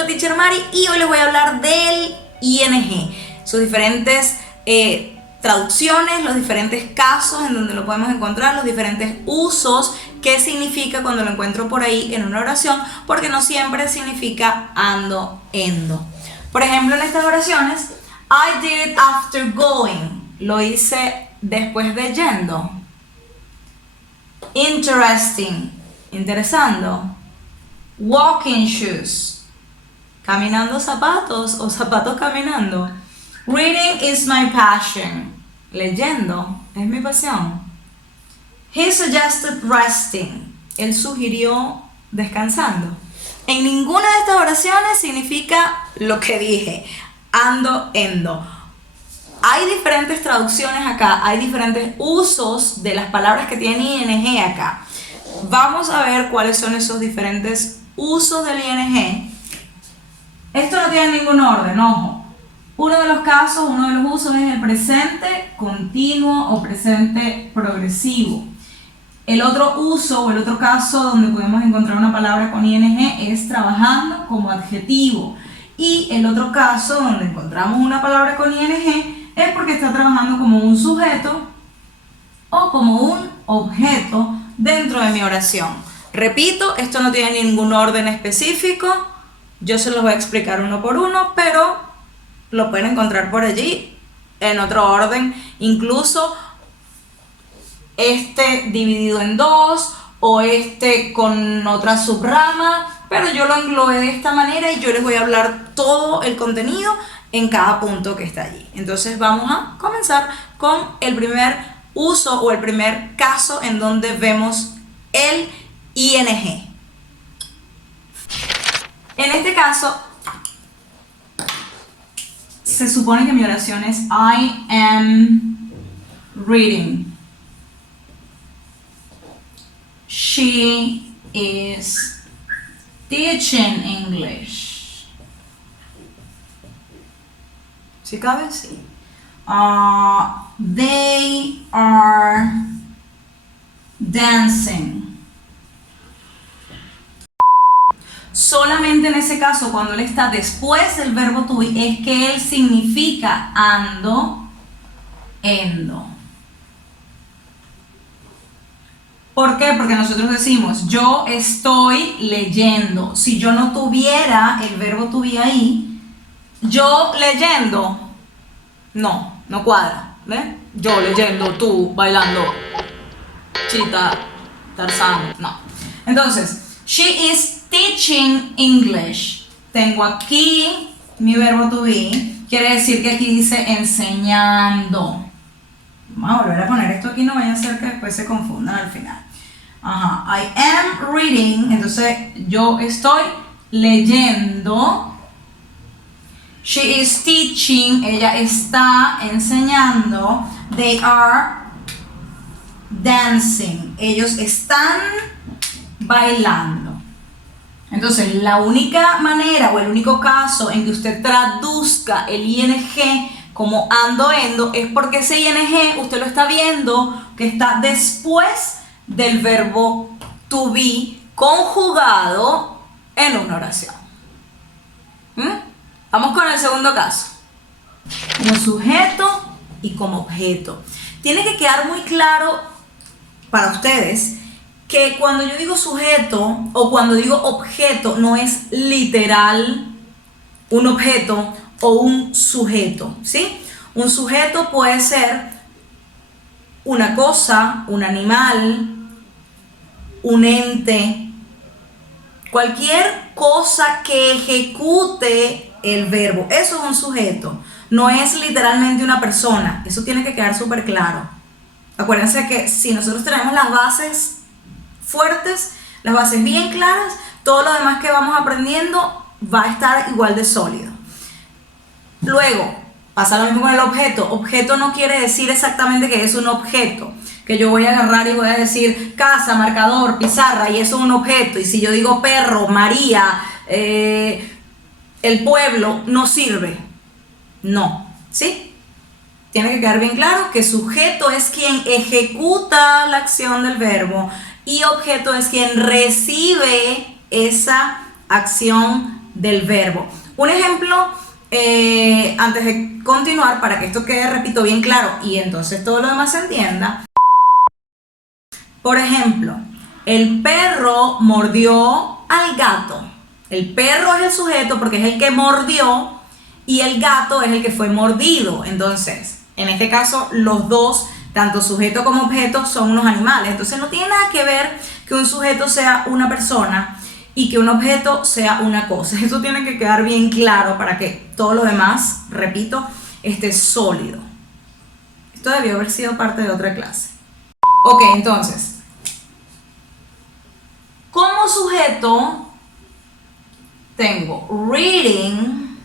la Teacher Mari y hoy les voy a hablar del ING, sus diferentes traducciones, los diferentes casos en donde lo podemos encontrar, los diferentes usos, qué significa cuando lo encuentro por ahí en una oración, porque no siempre significa ando, endo. Por ejemplo, en estas oraciones, I did it after going, lo hice después de yendo. Interesting, interesando. Walking shoes, caminando zapatos o zapatos caminando. Reading is my passion, leyendo es mi pasión. He suggested resting, él sugirió descansando. En ninguna de estas oraciones significa lo que dije, ando, endo. Hay diferentes traducciones acá, hay diferentes usos de las palabras que tienen ing acá. Vamos a ver cuáles son esos diferentes usos del ing. Esto no tiene ningún orden, ojo. Uno de los casos, uno de los usos es el presente continuo o presente progresivo. El otro uso o el otro caso donde podemos encontrar una palabra con ing es trabajando como adjetivo. Y el otro caso donde encontramos una palabra con ing es porque está trabajando como un sujeto o como un objeto dentro de mi oración. Repito, esto no tiene ningún orden específico, yo se los voy a explicar uno por uno, pero lo pueden encontrar por allí en otro orden, incluso este dividido en dos o este con otra subrama, pero yo lo englobé de esta manera y yo les voy a hablar todo el contenido en cada punto que está allí. Entonces vamos a comenzar con el primer uso o el primer caso en donde vemos el ING. En este caso, se supone que mi oración es I am reading. She is teaching English. ¿Sí cabe? Sí. They are dancing. Solamente en ese caso, cuando él está después del verbo to be, es que él significa ando, endo. ¿Por qué? Porque nosotros decimos, yo estoy leyendo. Si yo no tuviera el verbo to be ahí, yo leyendo, no cuadra. ¿Ves? Yo leyendo, tú bailando, Chita, Tarzán, no. Entonces, she is teaching English. Tengo aquí mi verbo to be, quiere decir que aquí dice enseñando. Vamos a volver a poner esto aquí, no vaya a ser que después se confundan al final. I am reading, entonces yo estoy leyendo. She is teaching, ella está enseñando. They are dancing, ellos están bailando. Entonces, la única manera o el único caso en que usted traduzca el ing como ando, endo, es porque ese ing usted lo está viendo que está después del verbo to be conjugado en una oración. Vamos con el segundo caso. Como sujeto y como objeto. Tiene que quedar muy claro para ustedes que cuando yo digo sujeto o cuando digo objeto no es literal un objeto o un sujeto, ¿sí? Un sujeto puede ser una cosa, un animal, un ente, cualquier cosa que ejecute el verbo. Eso es un sujeto, no es literalmente una persona. Eso tiene que quedar súper claro. Acuérdense que si nosotros tenemos las bases fuertes, las bases bien claras, todo lo demás que vamos aprendiendo va a estar igual de sólido. Luego, pasa lo mismo con el objeto. Objeto no quiere decir exactamente que es un objeto, que yo voy a agarrar y voy a decir casa, marcador, pizarra, y eso es un objeto. Y si yo digo perro, María, el pueblo, no sirve. No, ¿sí? Tiene que quedar bien claro que sujeto es quien ejecuta la acción del verbo y objeto es quien recibe esa acción del verbo. Un ejemplo, antes de continuar, para que esto quede, repito, bien claro y entonces todo lo demás se entienda. Por ejemplo, el perro mordió al gato. El perro es el sujeto porque es el que mordió y el gato es el que fue mordido. Entonces, en este caso, los dos, tanto sujeto como objeto, son unos animales. Entonces, no tiene nada que ver que un sujeto sea una persona y que un objeto sea una cosa. Eso tiene que quedar bien claro para que todo lo demás, repito, esté sólido. Esto debió haber sido parte de otra clase. Ok, entonces, como sujeto tengo reading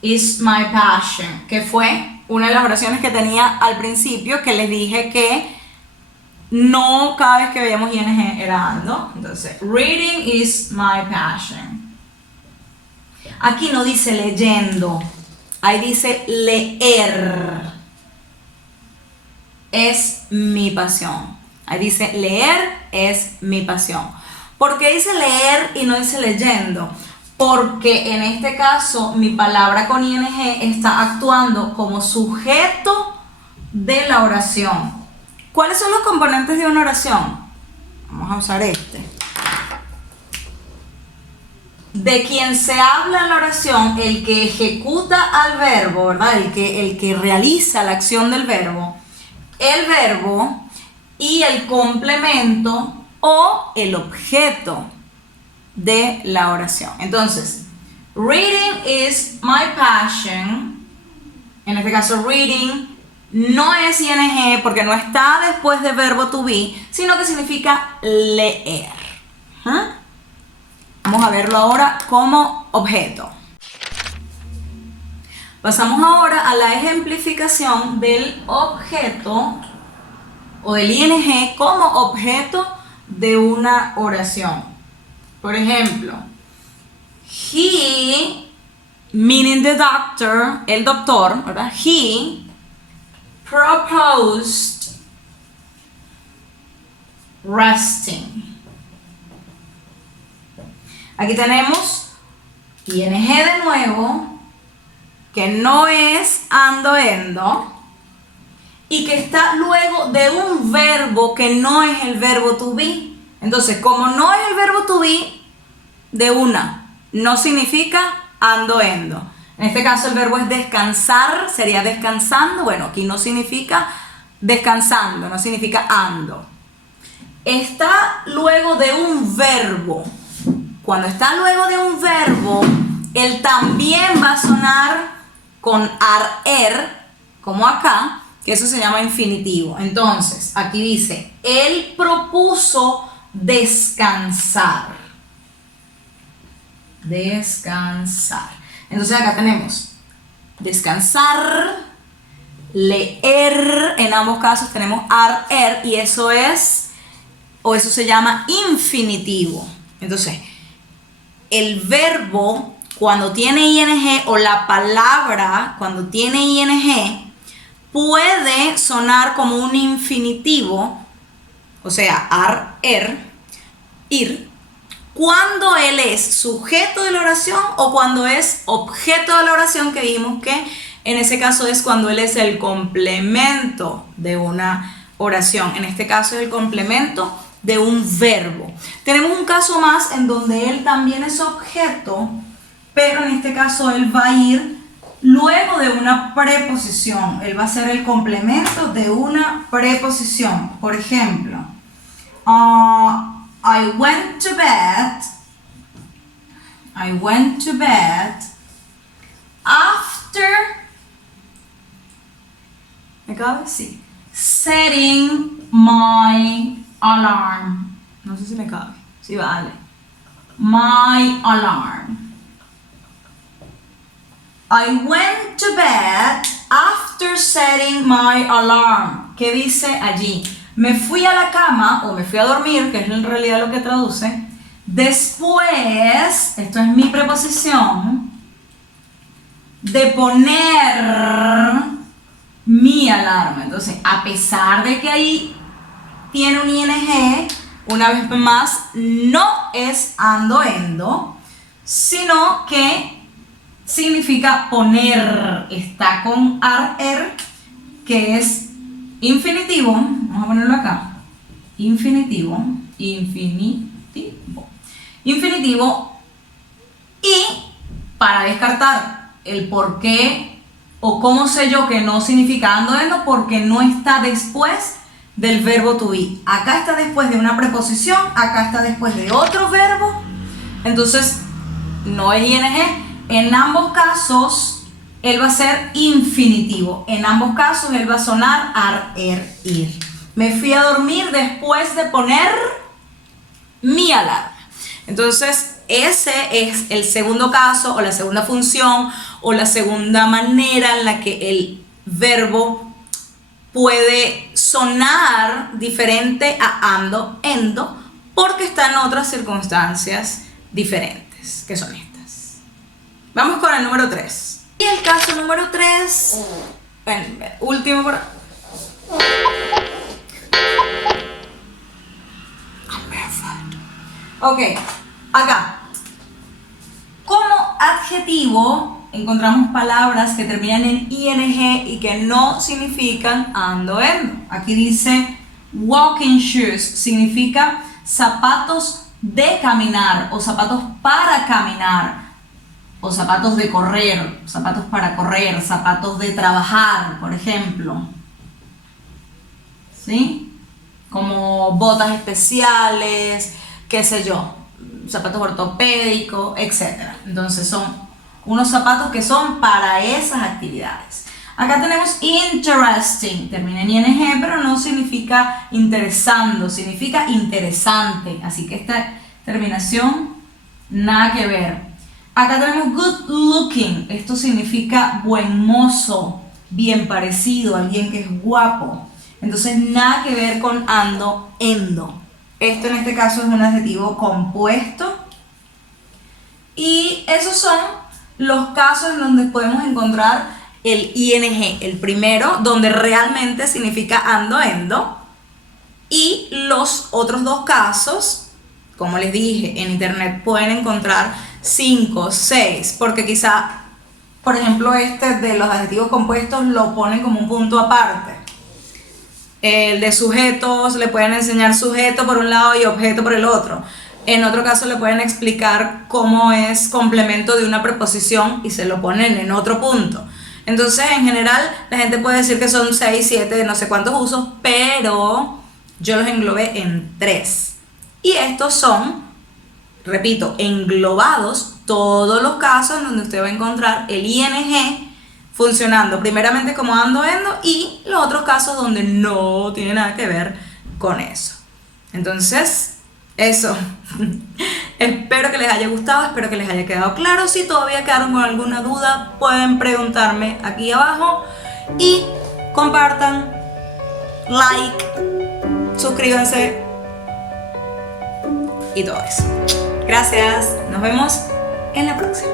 is my passion, que fue una de las oraciones que tenía al principio, que les dije que no cada vez que veíamos ing era ando. Entonces, reading is my passion. Aquí no dice leyendo, ahí dice leer. Es mi pasión. Ahí dice leer es mi pasión. ¿Por qué dice leer y no dice leyendo? Porque en este caso mi palabra con ing está actuando como sujeto de la oración. ¿Cuáles son los componentes de una oración? Vamos a usar este. De quien se habla en la oración, el que ejecuta al verbo, ¿verdad? El que realiza la acción del verbo, el verbo y el complemento o el objeto de la oración. Entonces, reading is my passion. En este caso, reading no es ing porque no está después de verbo to be, sino que significa leer. Vamos a verlo ahora como objeto. Pasamos ahora a la ejemplificación del objeto o del ing como objeto de una oración. Por ejemplo, he, meaning the doctor, el doctor, ¿verdad? He proposed resting. Aquí tenemos ing de nuevo, que no es ando, endo, y que está luego de un verbo que no es el verbo to be. Entonces, como no es el verbo to be, de una, no significa ando, endo. En este caso el verbo es descansar, sería descansando. Bueno, aquí no significa descansando, no significa ando. Está luego de un verbo. Cuando está luego de un verbo, él también va a sonar con ar-er, como acá, que eso se llama infinitivo. Entonces, aquí dice, él propuso descansar. Descansar. Entonces acá tenemos descansar, leer, en ambos casos tenemos ar-er y eso es, o eso se llama infinitivo. Entonces, el verbo cuando tiene ing o la palabra cuando tiene ing puede sonar como un infinitivo, o sea, ar-er, ir, cuando él es sujeto de la oración o cuando es objeto de la oración, que dijimos que en ese caso es cuando él es el complemento de una oración. En este caso es el complemento de un verbo. Tenemos un caso más en donde él también es objeto, pero en este caso él va a ir luego de una preposición. Él va a ser el complemento de una preposición. Por ejemplo, I went to bed after, ¿me cabe? Sí. Setting my alarm. No sé si me cabe. Sí, vale. My alarm. I went to bed after setting my alarm. ¿Qué dice allí? Me fui a la cama o me fui a dormir, que es en realidad lo que traduce, después, esto es mi preposición, de poner mi alarma. Entonces, a pesar de que ahí tiene un ing, una vez más, no es ando, endo, sino que significa poner. Está con ar, que es infinitivo. Vamos a ponerlo acá. Infinitivo. Y para descartar el por qué o cómo sé yo que no significa ando endo, porque no está después del verbo to be. Acá está después de una preposición, acá está después de otro verbo. Entonces, no es ing. En ambos casos, él va a ser infinitivo. En ambos casos, él va a sonar ar, ir. Me fui a dormir después de poner mi alarma. Entonces, ese es el segundo caso o la segunda función o la segunda manera en la que el verbo puede sonar diferente a ando, endo, porque está en otras circunstancias diferentes, que son estas. Vamos con el número 3. Y el caso número 3, bueno, último por... Ok, acá. Como adjetivo encontramos palabras que terminan en ing y que no significan ando, endo. Aquí dice walking shoes, significa zapatos de caminar o zapatos para caminar o zapatos de correr, zapatos para correr, zapatos de trabajar, por ejemplo. ¿Sí? Como botas especiales, qué sé yo, zapatos ortopédicos, etc. Entonces son unos zapatos que son para esas actividades. Acá tenemos interesting, termina en ing, pero no significa interesando, significa interesante. Así que esta terminación nada que ver. Acá tenemos good looking, esto significa buen mozo, bien parecido, alguien que es guapo. Entonces nada que ver con ando, endo. Esto en este caso es un adjetivo compuesto. Y esos son los casos en donde podemos encontrar el ing. El primero, donde realmente significa ando, endo. Y los otros dos casos, como les dije, en internet pueden encontrar 5, 6, porque quizá, por ejemplo, este de los adjetivos compuestos lo ponen como un punto aparte. El de sujetos, le pueden enseñar sujeto por un lado y objeto por el otro. En otro caso le pueden explicar cómo es complemento de una preposición y se lo ponen en otro punto. Entonces, en general, la gente puede decir que son 6, 7, no sé cuántos usos, pero yo los englobé en 3. Y estos son, repito, englobados todos los casos en donde usted va a encontrar el ing funcionando primeramente como ando, endo, y los otros casos donde no tiene nada que ver con eso. Entonces, eso. Espero que les haya gustado, espero que les haya quedado claro. Si todavía quedaron con alguna duda, pueden preguntarme aquí abajo. Y compartan, like, suscríbanse y todo eso. Gracias, nos vemos en la próxima.